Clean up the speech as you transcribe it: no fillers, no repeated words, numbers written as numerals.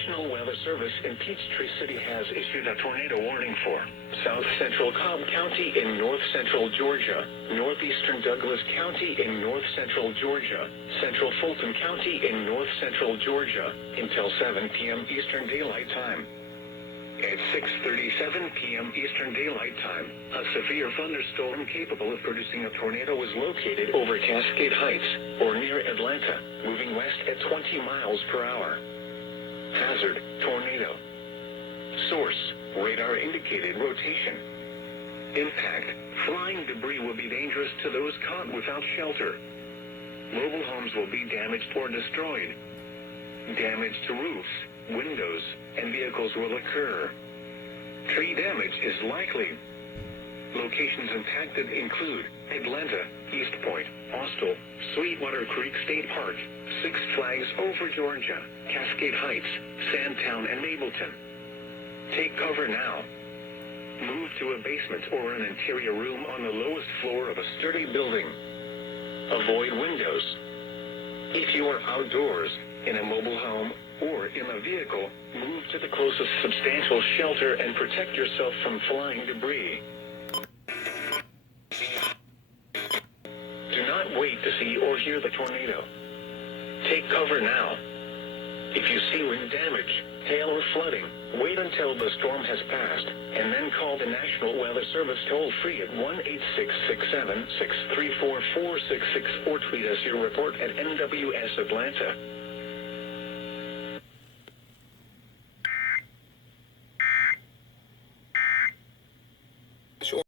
National Weather Service in Peachtree City has issued a tornado warning for south central Cobb County in north central Georgia, northeastern Douglas County in north central Georgia, central Fulton County in north central Georgia, until 7 p.m. Eastern Daylight Time. At 6:37 p.m. Eastern Daylight Time, a severe thunderstorm capable of producing a tornado was located over Cascade Heights, or near Atlanta, moving west at 20 miles per hour. Hazard, tornado. Source, radar indicated rotation. Impact, flying debris will be dangerous to those caught without shelter. Mobile homes will be damaged or destroyed. Damage to roofs, windows, and vehicles will occur. Tree damage is likely. Locations impacted include Atlanta, East Point, Austell, Sweetwater Creek State Park, Six Flags Over Georgia, Cascade Heights, Sandtown, and Mableton. Take cover now. Move to a basement or an interior room on the lowest floor of a sturdy building. Avoid windows. If you are outdoors, in a mobile home, or in a vehicle, move to the closest substantial shelter and protect yourself from flying debris. Do not wait to see or hear the tornado. Take cover now. If you see wind damage, hail or flooding, wait until the storm has passed, and then call the National Weather Service toll-free at 1-866-7-634-4664 or tweet us your report at NWS Atlanta.